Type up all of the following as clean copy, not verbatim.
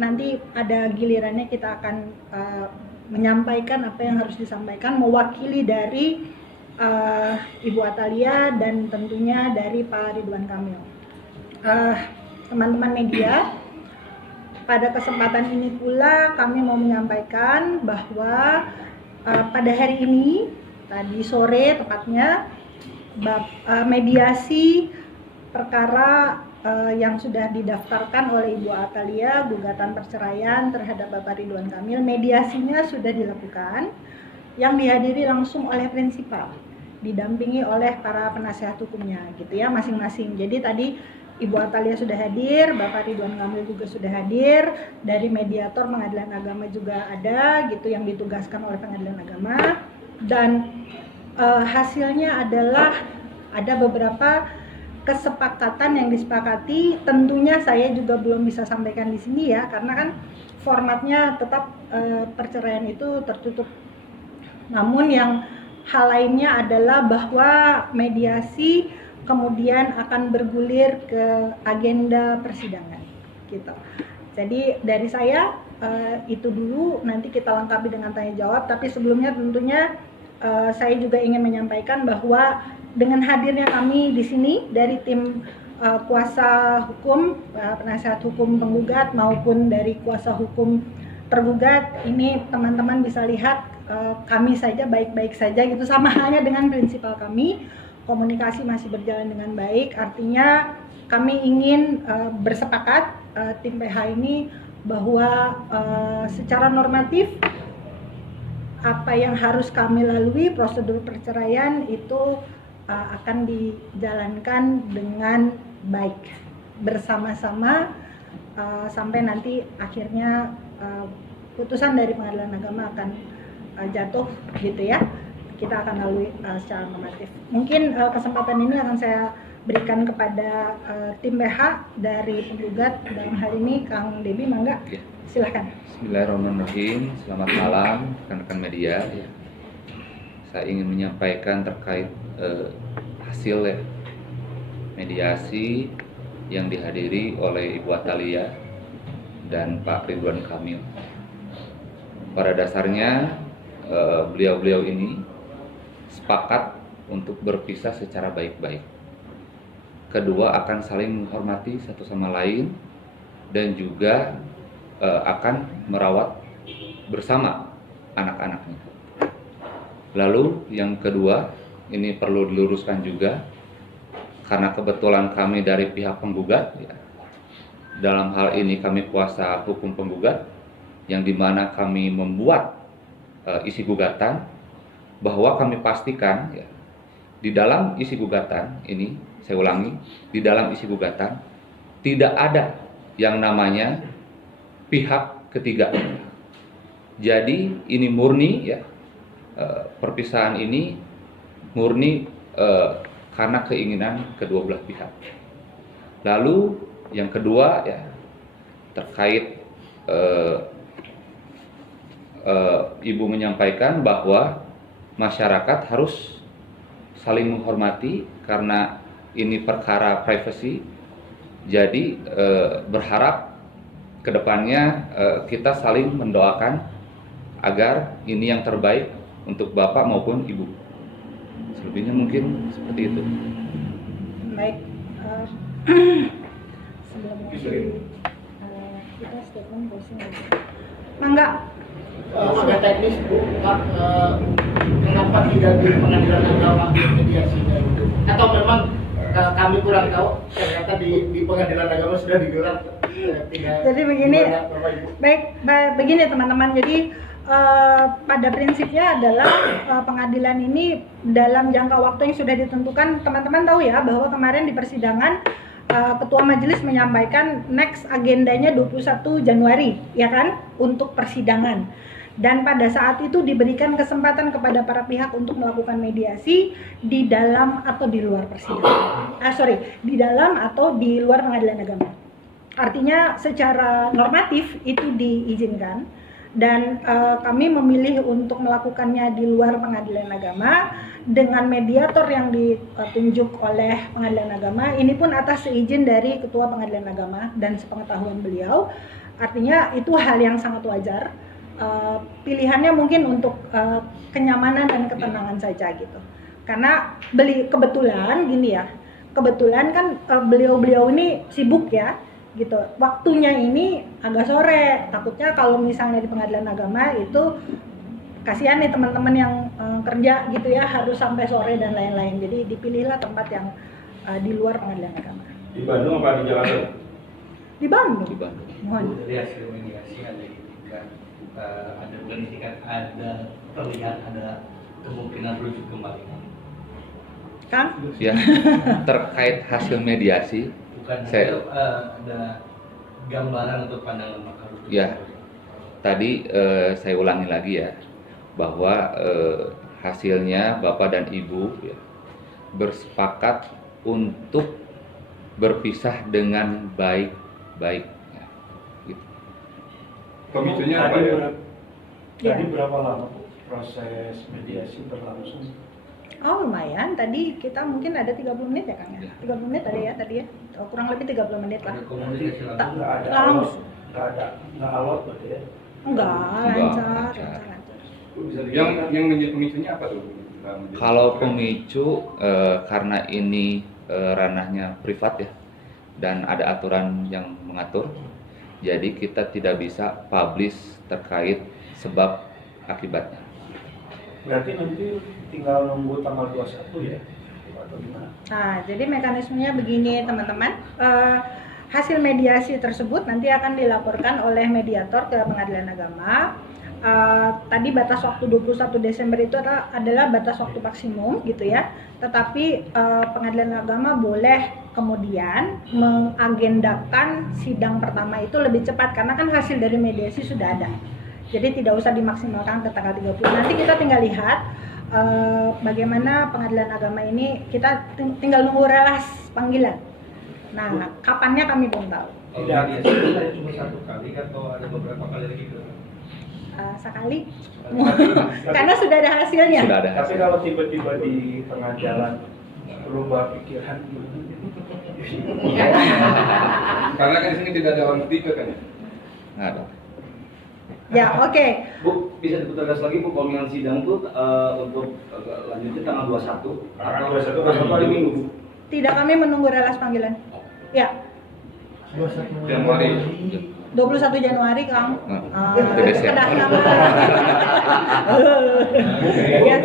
nanti ada gilirannya kita akan menyampaikan apa yang harus disampaikan mewakili dari Ibu Atalia dan tentunya dari Pak Ridwan Kamil. Teman-teman media, pada kesempatan ini pula kami mau menyampaikan bahwa pada hari ini, tadi sore tepatnya, mediasi perkara yang sudah didaftarkan oleh Ibu Atalia, gugatan perceraian terhadap Bapak Ridwan Kamil, mediasinya sudah dilakukan, yang dihadiri langsung oleh prinsipal, didampingi oleh para penasehat hukumnya, gitu ya, masing-masing. Jadi tadi Ibu Atalia sudah hadir, Bapak Ridwan Kamil juga sudah hadir, dari mediator Pengadilan Agama juga ada, gitu, yang ditugaskan oleh Pengadilan Agama, dan hasilnya adalah ada beberapa kesepakatan yang disepakati. Tentunya saya juga belum bisa sampaikan di sini ya, karena kan formatnya tetap perceraian itu tertutup. Namun yang hal lainnya adalah bahwa mediasi kemudian akan bergulir ke agenda persidangan, gitu. Jadi dari saya itu dulu, nanti kita lengkapi dengan tanya jawab. Tapi sebelumnya tentunya saya juga ingin menyampaikan bahwa dengan hadirnya kami di sini dari tim kuasa hukum, penasihat hukum penggugat maupun dari kuasa hukum tergugat, ini teman-teman bisa lihat kami saja baik-baik saja, gitu, sama halnya dengan prinsipal kami, komunikasi masih berjalan dengan baik. Artinya kami ingin bersepakat, tim PH ini, bahwa secara normatif apa yang harus kami lalui, prosedur perceraian itu akan dijalankan dengan baik bersama-sama sampai nanti akhirnya putusan dari Pengadilan Agama akan jatuh, gitu ya. Kita akan lalui secara normatif. Mungkin kesempatan ini akan saya berikan kepada tim PH dari penggugat, dalam hal ini Kang Debi, mangga, silahkan. Bismillahirrahmanirrahim. Selamat malam rekan-rekan media. Saya ingin menyampaikan terkait hasil mediasi yang dihadiri oleh Ibu Atalia dan Pak Ridwan Kamil. Pada dasarnya beliau-beliau ini sepakat untuk berpisah secara baik-baik. Kedua akan saling menghormati satu sama lain dan juga akan merawat bersama anak-anaknya. Lalu yang kedua, ini perlu diluruskan juga, karena kebetulan kami dari pihak penggugat, ya, dalam hal ini kami kuasa hukum penggugat, yang dimana kami membuat isi gugatan, bahwa kami pastikan ya, di dalam isi gugatan ini, saya ulangi, di dalam isi gugatan tidak ada yang namanya pihak ketiga. Jadi ini murni ya, perpisahan ini murni karena keinginan kedua belah pihak. Lalu yang kedua ya, terkait Ibu menyampaikan bahwa masyarakat harus saling menghormati karena ini perkara privasi. Jadi berharap kedepannya kita saling mendoakan agar ini yang terbaik untuk Bapak maupun Ibu. Selebihnya mungkin seperti itu. Baik, sebelum kita statement closing, mangga. Agak teknis Bu, kenapa tidak di Pengadilan Agama mediasinya itu? Atau memang kami kurang tahu, ternyata di Pengadilan Agama sudah digelar. Jadi begini, begini teman-teman. Jadi pada prinsipnya adalah pengadilan ini dalam jangka waktu yang sudah ditentukan. Teman-teman tahu ya bahwa kemarin di persidangan Ketua Majelis menyampaikan next agendanya 21 Januari, ya kan, untuk persidangan. Dan pada saat itu diberikan kesempatan kepada para pihak untuk melakukan mediasi di dalam atau di luar persidangan. Di dalam atau di luar Pengadilan Agama. Artinya secara normatif itu diizinkan. Dan kami memilih untuk melakukannya di luar Pengadilan Agama dengan mediator yang ditunjuk oleh Pengadilan Agama. Ini pun atas seizin dari Ketua Pengadilan Agama dan sepengetahuan beliau. Artinya itu hal yang sangat wajar. Pilihannya mungkin untuk kenyamanan dan ketenangan saja gitu. Karena kebetulan gini ya, kebetulan kan beliau-beliau ini sibuk ya gitu. Waktunya ini agak sore. Takutnya kalau misalnya di pengadilan agama itu kasihan nih teman-teman yang kerja gitu ya, harus sampai sore dan lain-lain. Jadi dipilihlah tempat yang di luar pengadilan agama. Di Bandung apa di Jakarta? Di Bandung. Di Bandung. Mohon. Dari hasil mediasi ada itikat, ada itikat, ada terlihat ada kemungkinan rujuk kembali. Kang? Ya, terkait hasil mediasi, Bukan saya, ada gambaran untuk pandangan maka rujuk. ya, tadi saya ulangi lagi ya, bahwa hasilnya Bapak dan Ibu ya, bersepakat untuk berpisah dengan baik-baik. Ya, gitu. Pemicunya apa ya? Tadi Ya. berapa lama Bu, proses mediasi berlangsung? Oh lumayan, tadi kita mungkin ada 30 menit ya Kang ya? Ya. 30 menit ada ya tadi ya? Kurang lebih 30 menit lah. Ada komunikasi langsung. Nggak ada Langsung. nggak alot berarti ya? Enggak, Enggak, lancar. Yang menjadi pemicunya apa tuh? Kalau pemicu karena ini ranahnya privat ya, dan ada aturan yang mengatur, jadi kita tidak bisa publish terkait sebab akibatnya. Berarti nanti tinggal nunggu tanggal 21 ya? Atau gimana? Nah, jadi mekanismenya begini teman-teman. Hasil mediasi tersebut nanti akan dilaporkan oleh mediator ke pengadilan agama. Tadi batas waktu 21 Desember itu adalah batas waktu maksimum gitu ya. Tetapi pengadilan agama boleh kemudian mengagendakan sidang pertama itu lebih cepat karena kan hasil dari mediasi sudah ada. Jadi tidak usah dimaksimalkan ke tanggal 30. Nanti kita tinggal lihat bagaimana pengadilan agama ini, kita tinggal nunggu relas panggilan. Nah, kapannya kami belum tahu. Kalau mediasi itu cuma satu kali atau ada beberapa kali lagi gitu? Sekali, karena sudah ada hasilnya. Sudah ada Tapi hasil. kalau tiba-tiba di tengah jalan berubah pikiran Karena kan di sini tidak ada orang ketiga kan? Nggak ada. Ya, oke. Bu, bisa diputarkan lagi Bu, kalau yang sidang tuh untuk lanjutnya tanggal 21 Tanggal atau 21 besok hari Minggu Bu? Tidak, kami menunggu relas panggilan. Ya, Januari. 21 Januari, Kang. Itu Desember. Ya.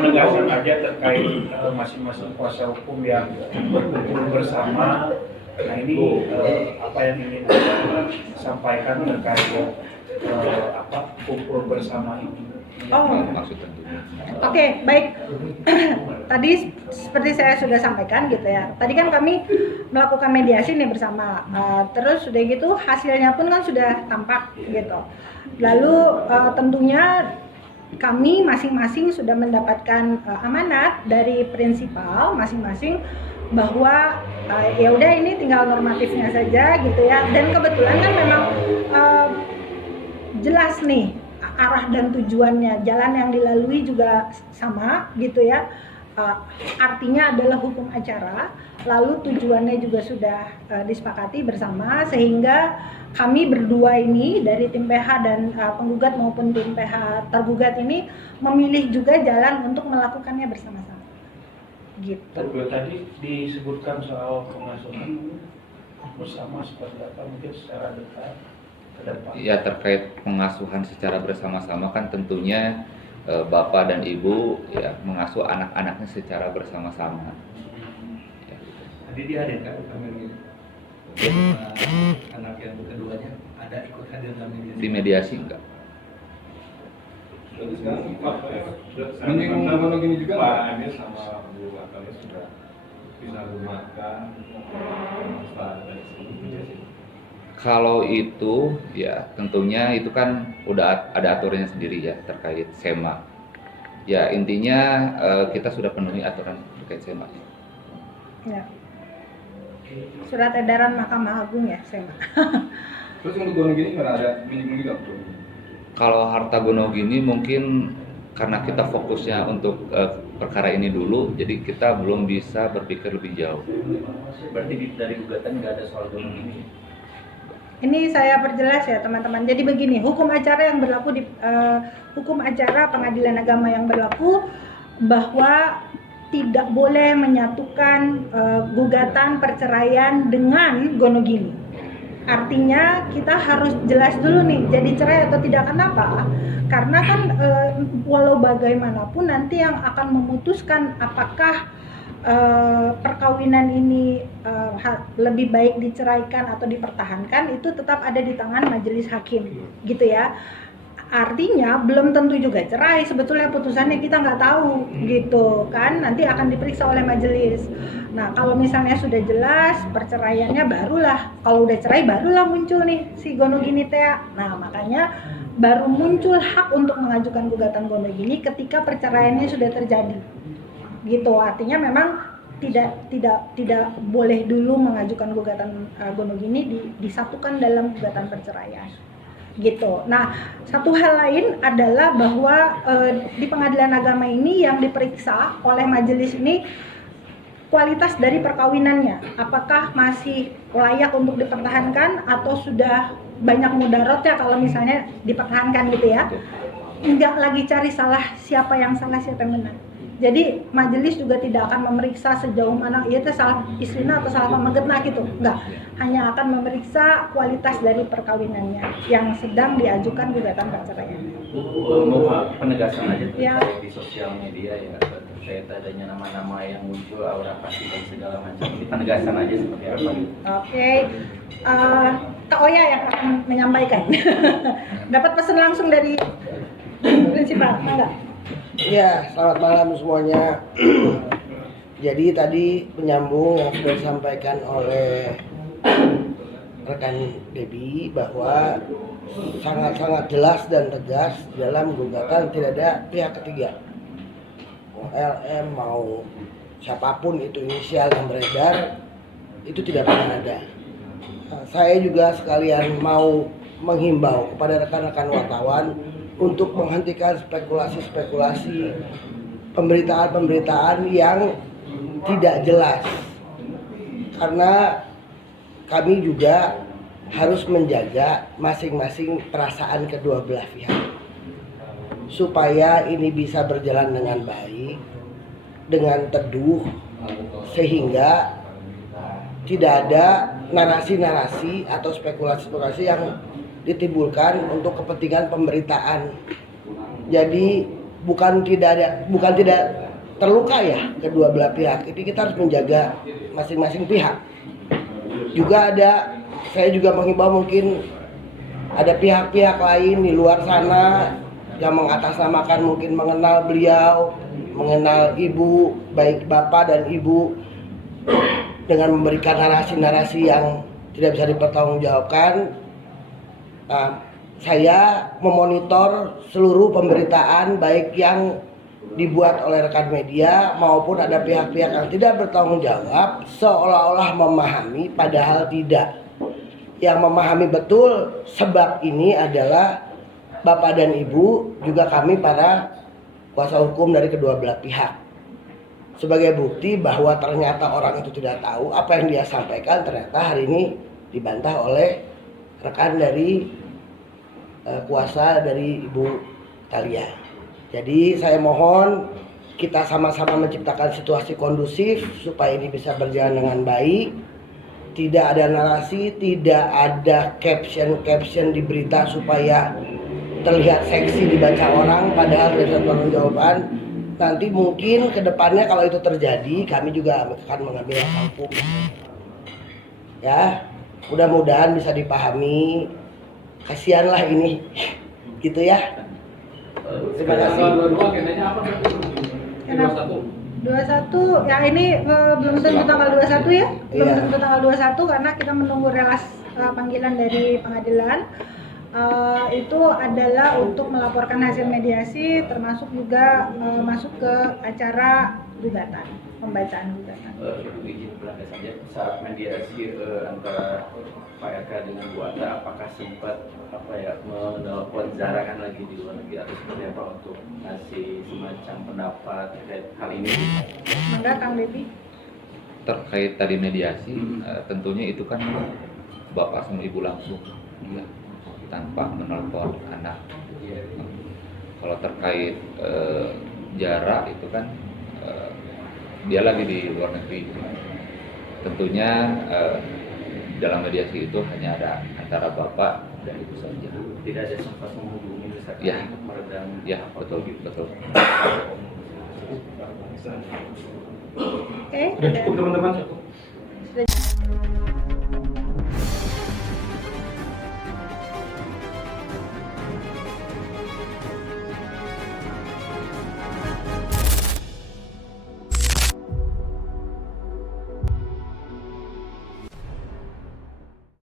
penegasan aja terkait masing-masing kuasa hukum yang berkumpul bersama. Nah ini apa yang ingin Anda sampaikan terkait kumpul bersama ini? Oh. Maksud tentunya. Oke, baik. Tadi seperti saya sudah sampaikan gitu ya. Tadi kan kami melakukan mediasi nih bersama. Terus sudah gitu hasilnya pun kan sudah tampak gitu. Lalu tentunya kami masing-masing sudah mendapatkan amanat dari prinsipal masing-masing bahwa ya udah ini tinggal normatifnya saja gitu ya. Dan kebetulan kan memang jelas nih arah dan tujuannya, jalan yang dilalui juga sama gitu ya. Artinya adalah hukum acara, lalu tujuannya juga sudah disepakati bersama, sehingga kami berdua ini dari tim PH dan penggugat maupun tim PH tergugat ini memilih juga jalan untuk melakukannya bersama-sama gitu. Tadi disebutkan soal pengasuhan bersama seperti apa, mungkin secara detail ke depan. Ya, terkait pengasuhan secara bersama-sama kan tentunya Bapak dan Ibu ya mengasuh anak-anaknya secara bersama-sama. Ya, gitu. Tadi dihadirkan kami ini. Anak yang keduanya ada ikut hadir dalam mediasi. Di mediasi enggak? Jadi sekarang menyinggung mono gini juga Pak Anies sama Bu Atalia sudah bisa memakan setelah dari mediasi. Kalau itu ya tentunya itu kan udah ada aturannya sendiri ya terkait SEMA. Ya intinya kita sudah penuhi aturan terkait SEMA. Ya. Surat edaran Mahkamah Agung ya, SEMA. Terus untuk gono gini nggak ada menyinggung juga Bu? Kalau harta gono gini mungkin karena kita fokusnya untuk perkara ini dulu, jadi kita belum bisa berpikir lebih jauh. Berarti dari gugatan nggak ada soal gunung ini? Ini saya perjelas ya teman-teman. Jadi begini, hukum acara yang berlaku di hukum acara pengadilan agama yang berlaku bahwa tidak boleh menyatukan gugatan perceraian dengan gonogini. Artinya kita harus jelas dulu nih, jadi cerai atau tidak. Kenapa? Karena kan walau bagaimanapun nanti yang akan memutuskan apakah perkawinan ini lebih baik diceraikan atau dipertahankan itu tetap ada di tangan majelis hakim, gitu ya. Artinya belum tentu juga cerai, sebetulnya putusannya kita nggak tahu, gitu kan, nanti akan diperiksa oleh majelis. Nah kalau misalnya sudah jelas perceraiannya, barulah, kalau udah cerai barulah muncul nih si gonogini teh. Nah makanya baru muncul hak untuk mengajukan gugatan gonogini ketika perceraiannya sudah terjadi, gitu. Artinya memang tidak boleh dulu mengajukan gugatan gonogini disatukan dalam gugatan perceraian, gitu. Nah, satu hal lain adalah bahwa di pengadilan agama ini yang diperiksa oleh majelis ini kualitas dari perkawinannya, apakah masih layak untuk dipertahankan atau sudah banyak mudaratnya kalau misalnya dipertahankan, gitu ya. Enggak lagi cari salah, siapa yang salah siapa yang benar. Jadi majelis juga tidak akan memeriksa sejauh mana iya teh salah istrina atau salah pamagetna gitu, enggak. Hanya akan memeriksa kualitas dari perkawinannya yang sedang diajukan gugatan perceraian. Mau penegasan aja Ya. di sosial media ya terkait adanya nama-nama yang muncul, aura pasti dan segala macam. Ini penegasan aja seperti apa? Oke. Kak Oya yang akan menyampaikan. Dapat pesan langsung dari prinsipal, enggak? Ya, selamat malam semuanya. Jadi tadi penyambung yang sudah disampaikan oleh rekan Debbie bahwa sangat-sangat jelas dan tegas dalam gugatan tidak ada pihak ketiga. Mau LM, mau siapapun itu inisial yang beredar, itu tidak pernah ada. Nah, saya juga sekalian mau menghimbau kepada rekan-rekan wartawan untuk menghentikan spekulasi-spekulasi pemberitaan-pemberitaan yang tidak jelas, karena kami juga harus menjaga masing-masing perasaan kedua belah pihak supaya ini bisa berjalan dengan baik, dengan teduh, sehingga tidak ada narasi-narasi atau spekulasi-spekulasi yang ditimbulkan untuk kepentingan pemberitaan. Jadi bukan tidak terluka ya kedua belah pihak. Ini kita harus menjaga masing-masing pihak. Juga saya juga menghimbau mungkin ada pihak-pihak lain di luar sana yang mengatasnamakan mungkin mengenal beliau, mengenal ibu, baik bapak dan ibu, dengan memberikan narasi-narasi yang tidak bisa dipertanggungjawabkan. Nah, saya memonitor seluruh pemberitaan baik yang dibuat oleh rekan media maupun ada pihak-pihak yang tidak bertanggung jawab seolah-olah memahami padahal tidak. Yang memahami betul sebab ini adalah bapak dan ibu, juga kami para kuasa hukum dari kedua belah pihak. Sebagai bukti bahwa ternyata orang itu tidak tahu apa yang dia sampaikan, ternyata hari ini dibantah oleh rekan dari kuasa dari Ibu Thalia. Jadi saya mohon kita sama-sama menciptakan situasi kondusif supaya ini bisa berjalan dengan baik. Tidak ada narasi, tidak ada caption di berita supaya terlihat seksi dibaca orang padahal tidak ada pertanggungjawaban. Nanti mungkin ke depannya kalau itu terjadi kami juga akan mengambil langkah hukum. Ya, mudah-mudahan bisa dipahami. Kasihanlah ini, gitu ya. Terima kasih. 21 ya ini belum tentu tanggal 21 ya. Belum tentu tanggal 21 karena kita menunggu relas panggilan dari pengadilan. Itu adalah untuk melaporkan hasil mediasi termasuk juga masuk ke acara gugatan, pembacaan gugatan. Izin berangkat saja saat mediasi antara Pak RK dengan Bu Atta, apakah sempat menelpon Zara kan lagi di luar negeri atau seperti apa untuk ngasih semacam pendapat terkait hal ini? Mangga Kang Debbie. Terkait tadi mediasi, tentunya itu kan bapak sama ibu langsung, ya, tanpa menelpon anak. Kalau terkait jarak itu kan dia lagi di luar negeri. Tentunya dalam mediasi itu hanya ada antara bapak dan ibu saja. Tidak ada sempat menghubungi misalkan Ya. untuk meredam Ya, betul, betul. Oke, Udah cukup teman-teman.